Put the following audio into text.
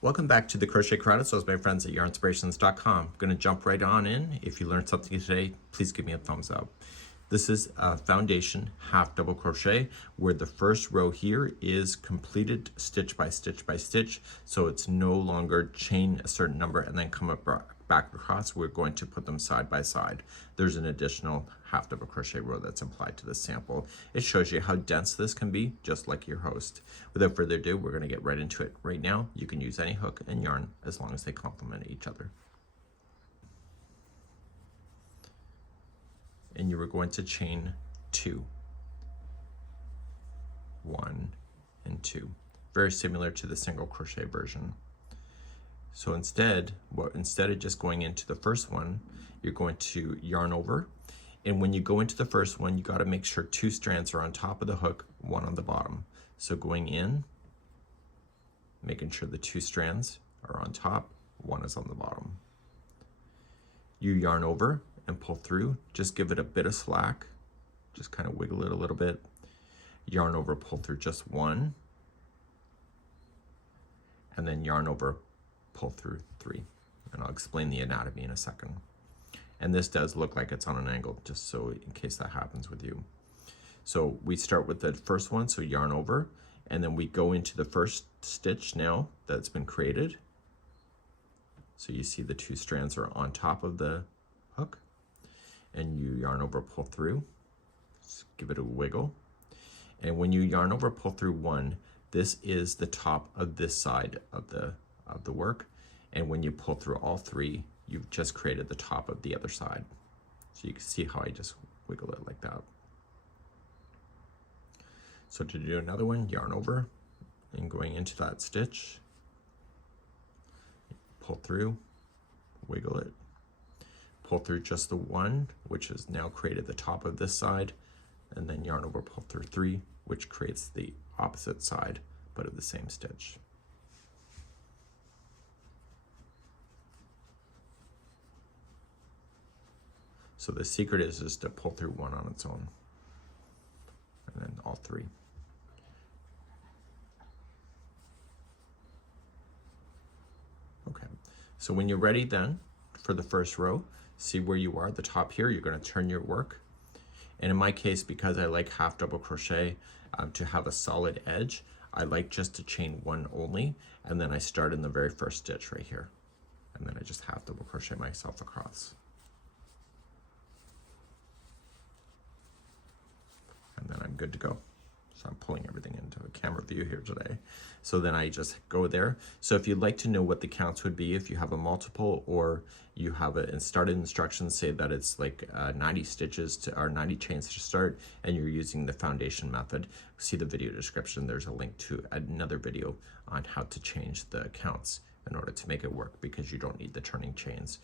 Welcome back to the Crochet Chronicles, my friends at yarnspirations.com. I'm going to jump right on in. If you learned something today, please give me a thumbs up. This is a foundation half double crochet where the first row here is completed stitch by stitch by stitch. So it's no longer chain a certain number and then come up back across. We're going to put them side by side. There's an additional half double crochet row that's applied to this sample. It shows you how dense this can be, just like your host. Without further ado, we're going to get right into it. Right now, you can use any hook and yarn as long as they complement each other. And you are going to chain 2, 1 and 2, very similar to the single crochet version. So instead of just going into the first one, you're going to yarn over, and when you go into the first one, you got to make sure 2 strands are on top of the hook, 1 on the bottom. So going in, making sure the 2 strands are on top, 1 is on the bottom. You yarn over and pull through, just give it a bit of slack, just kind of wiggle it a little bit. Yarn over, pull through just 1, and then yarn over, pull through 3. And I'll explain the anatomy in a second. And this does look like it's on an angle, just so in case that happens with you. So we start with the first one, so yarn over, and then we go into the first stitch now that's been created. So you see the 2 strands are on top of the hook, and you yarn over, pull through, just give it a wiggle. And when you yarn over, pull through 1, this is the top of this side of the work. And when you pull through all 3, you've just created the top of the other side. So you can see how I just wiggle it like that. So to do another one, yarn over and going into that stitch, pull through, wiggle it, pull through just the 1, which has now created the top of this side, and then yarn over, pull through 3, which creates the opposite side, but of the same stitch. So the secret is just to pull through 1 on its own, and then all 3. Okay, so when you're ready then for the first row, see where you are at the top here, you're going to turn your work. And in my case, because I like half double crochet to have a solid edge, I like just to chain 1 only, and then I start in the very first stitch right here, and then I just half double crochet myself across. And then I'm good to go. So I'm pulling everything into a camera view here today. So then I just go there. So if you'd like to know what the counts would be, if you have a multiple or you have a started instructions, say that it's like 90 stitches or 90 chains to start, and you're using the foundation method, see the video description. There's a link to another video on how to change the counts in order to make it work, because you don't need the turning chains.